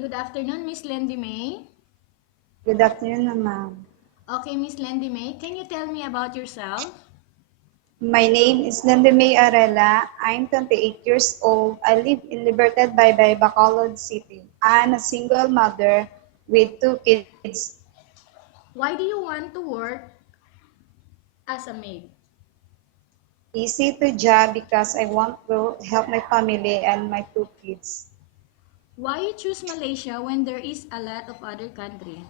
good afternoon, Miss Lendy May. Good afternoon, ma'am. Okay, Miss Lendy May, can you tell me about yourself? My name is May Arela. I'm 28 years old. I live in Libertad by Bacolod City. I'm a single mother with two kids. Why do you want to work as a maid? Easy to job because I want to help my family and my two kids. Why you choose Malaysia when there is a lot of other country?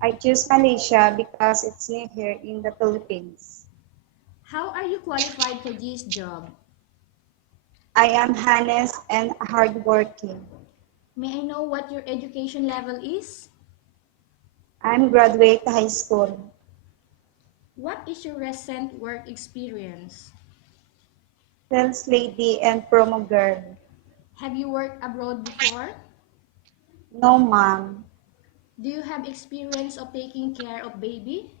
I choose Malaysia because it's near here in the Philippines. How are you qualified for this job? I am honest and hardworking. May I know what your education level is? I'm graduate high school. What is your recent work experience? Sales lady and promo girl. Have you worked abroad before? No, ma'am. Do you have experience of taking care of baby?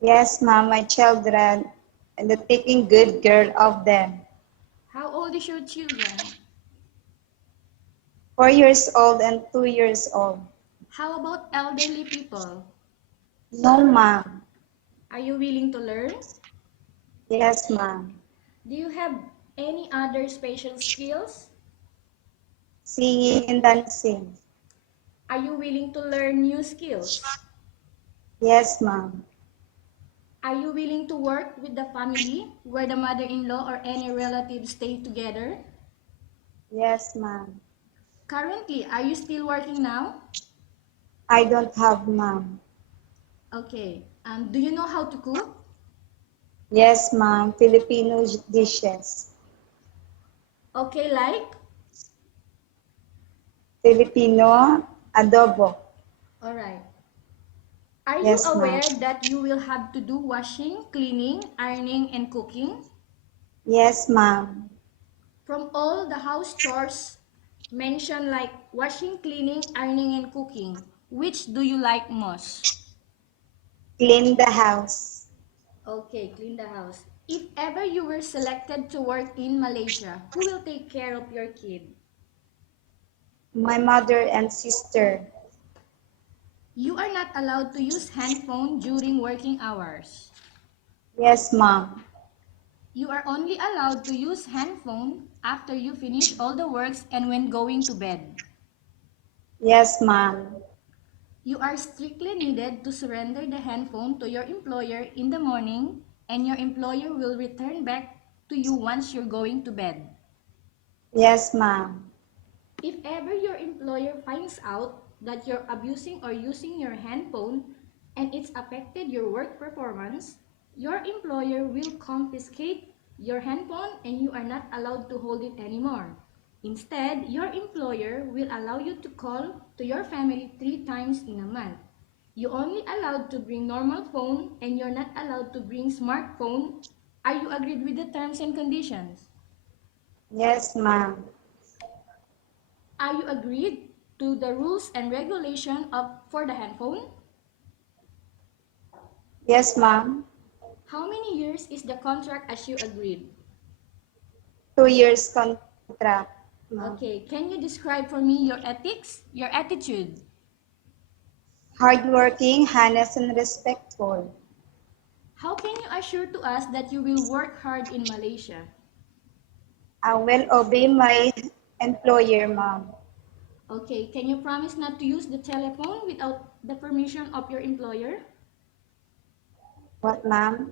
Yes, ma'am, my children, and the taking good care of them. How old is your children? 4 years old and 2 years old. How about elderly people? No, ma'am. Are you willing to learn? Yes, ma'am. Do you have any other special skills? Singing and dancing. Are you willing to learn new skills? Yes, ma'am. Are you willing to work with the family where the mother-in-law or any relative stay together? Yes, ma'am. Currently, are you still working now? I don't have, ma'am. Okay. Do you know how to cook? Yes, ma'am. Filipino dishes. Okay, like? Filipino adobo. All right. Are you Yes, ma'am. aware that you will have to do washing, cleaning, ironing, and cooking? Yes, ma'am. From all the house chores mentioned like washing, cleaning, ironing, and cooking, which do you like most? Clean the house. Okay, clean the house. If ever you were selected to work in Malaysia, who will take care of your kid? My mother and sister. You are not allowed to use handphone during working hours. Yes, ma'am. You are only allowed to use handphone after you finish all the works and when going to bed. Yes, ma'am. You are strictly needed to surrender the handphone to your employer in the morning and your employer will return back to you once you're going to bed. Yes, ma'am. If ever your employer finds out that you're abusing or using your handphone and it's affected your work performance, your employer will confiscate your handphone and you are not allowed to hold it anymore. Instead, your employer will allow you to call to your family 3 times in a month. You only allowed to bring normal phone and you're not allowed to bring smartphone. Are you agreed with the terms and conditions? Yes, ma'am. Are you agreed to the rules and regulation of for the handphone? Yes, ma'am. How many years is the contract as you agreed? 2 years contract, ma'am. Okay, can you describe for me your ethics, your attitude? Hardworking, honest, and respectful. How can you assure to us that you will work hard in Malaysia? I will obey my employer, ma'am. Okay, can you promise not to use the telephone without the permission of your employer? What, ma'am?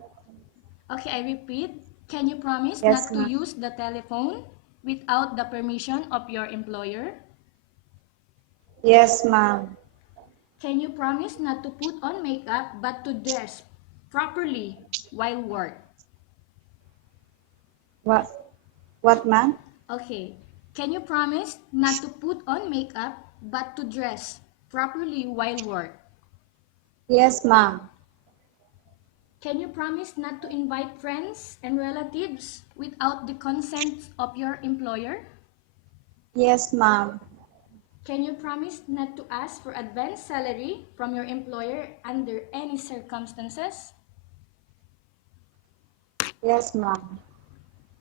Okay, I repeat. Can you promise Yes, not to ma'am. use the telephone without the permission of your employer? Yes, ma'am. Can you promise not to put on makeup but to dress properly while work? What? What, ma'am? Okay. Can you promise not to put on makeup but to dress properly while work? Yes, ma'am. Can you promise not to invite friends and relatives without the consent of your employer? Yes, ma'am. Can you promise not to ask for advance salary from your employer under any circumstances? Yes, ma'am.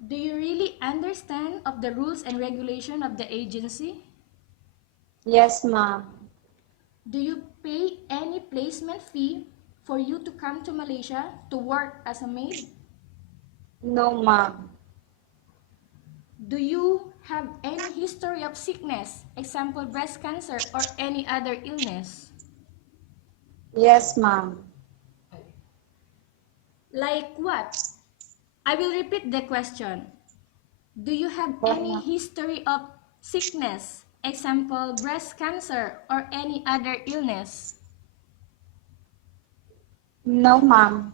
Do you really understand of the rules and regulation of the agency? Yes, ma'am. Do you pay any placement fee for you to come to Malaysia to work as a maid? No, ma'am. Do you have any history of sickness, example breast cancer or any other illness? Yes, ma'am. Like what? I will repeat the question. Do you have What, any ma'am? history of sickness, example breast cancer or any other illness? No, ma'am.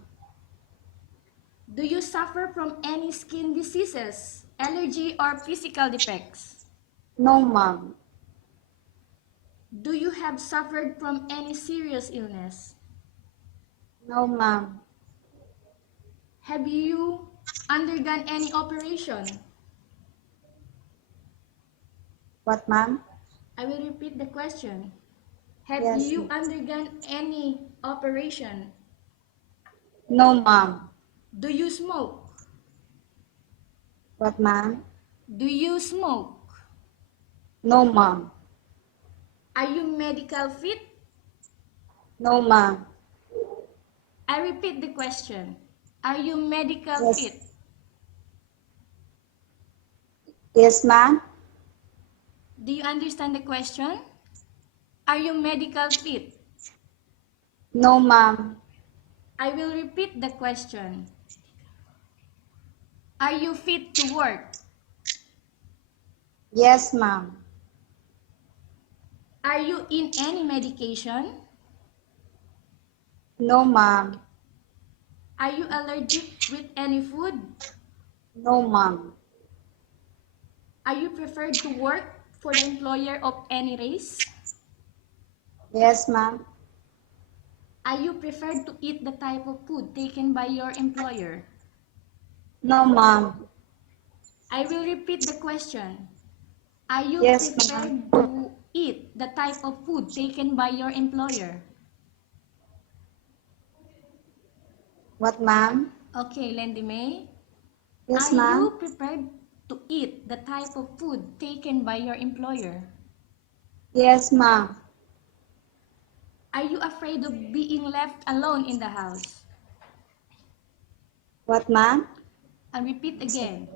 Do you suffer from any skin diseases, allergy or physical defects? No, ma'am. Do you have suffered from any serious illness? No, ma'am. Have you undergone any operation? What, ma'am? I will repeat the question. Have Yes, you ma'am. undergone any operation? No, ma'am. Do you smoke? What, ma'am? Do you smoke? No, ma'am. Are you medical fit? No, ma'am. I repeat the question. Are you medical Yes. fit? Yes, ma'am. Do you understand the question? Are you medical fit? No, ma'am. I will repeat the question. Are you fit to work? Yes, ma'am. Are you in any medication? No, ma'am. Are you allergic with any food? No, ma'am. Are you preferred to work for the employer of any race? Yes, ma'am. Are you preferred to eat the type of food taken by your employer? No, ma'am. I will repeat the question. Are you Yes, ma'am. prepared to eat the type of food taken by your employer? What, ma'am? Okay, Lendy May. Yes, Are ma'am. you prepared to eat the type of food taken by your employer? Yes, ma'am. Are you afraid of being left alone in the house? What, ma'am? I repeat again.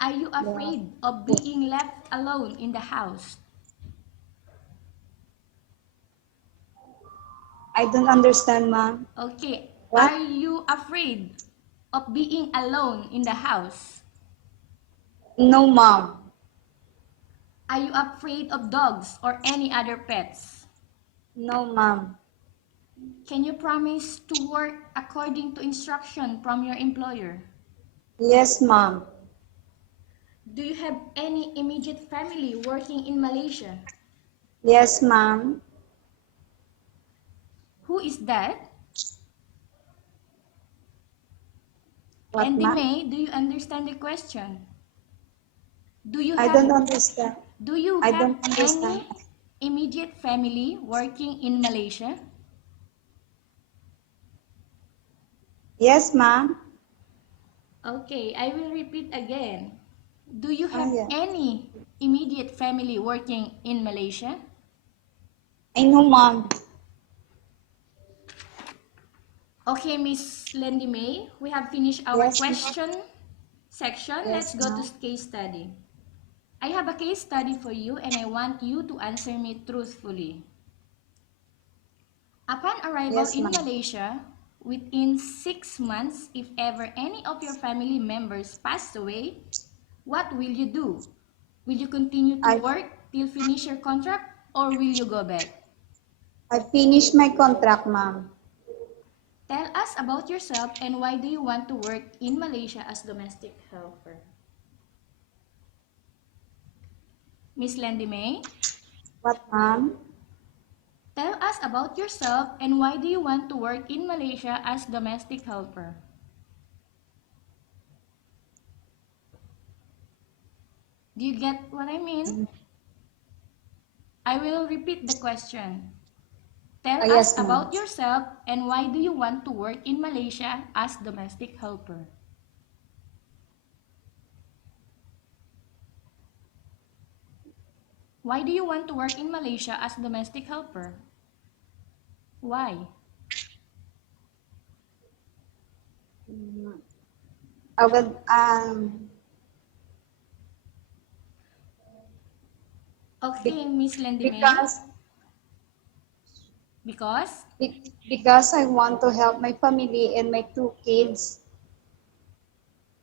Are you Yeah. afraid of being left alone in the house? I don't understand, ma'am. Okay. What? Are you afraid of being alone in the house? No, ma'am. Are you afraid of dogs or any other pets? No, ma'am. Can you promise to work according to instruction from your employer? Yes, ma'am. Do you have any immediate family working in Malaysia? Yes, ma'am. Who is that? What, Landy ma'am? May, do you understand the question? Do you I have don't understand. do you I have don't understand. any immediate family working in Malaysia? Yes, ma'am. Okay, I will repeat again. Do you Oh, have yeah. any immediate family working in Malaysia? I know, ma'am. Okay, Miss Landy May, we have finished our Yes, ma'am. question section. Let's Yes, go to ma'am. case study. I have a case study for you and I want you to answer me truthfully. Upon arrival Yes, in ma'am. Malaysia, within 6 months, if ever any of your family members passed away, what will you do? Will you continue to I work till finish your contract or will you go back? I finished my contract, ma'am. Tell us about yourself and why do you want to work in Malaysia as domestic helper? Miss Landy May, What, ma'am? tell us about yourself and why do you want to work in Malaysia as domestic helper? Do you get what I mean? I will repeat the question. Tell us Yes, ma'am. about yourself and why do you want to work in Malaysia as domestic helper? Why do you want to work in Malaysia as domestic helper? Why? I will Okay, be- Miss Landy May. because Because? because I want to help my family and my two kids.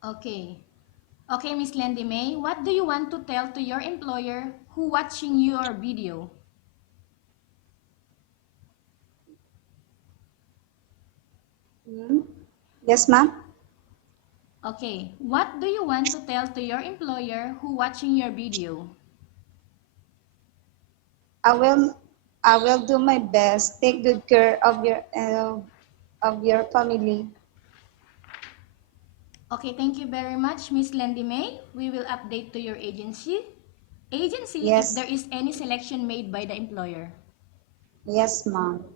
Okay. Okay, Miss Landy May, what do you want to tell to your employer who watching your video? Hmm? Yes, ma'am. Okay, what do you want to tell to your employer who watching your video? I will I will do my best. Take good care of your family. Okay, thank you very much, Miss Landy May. We will update to your agency if Yes, there is any selection made by the employer. yes, ma'am.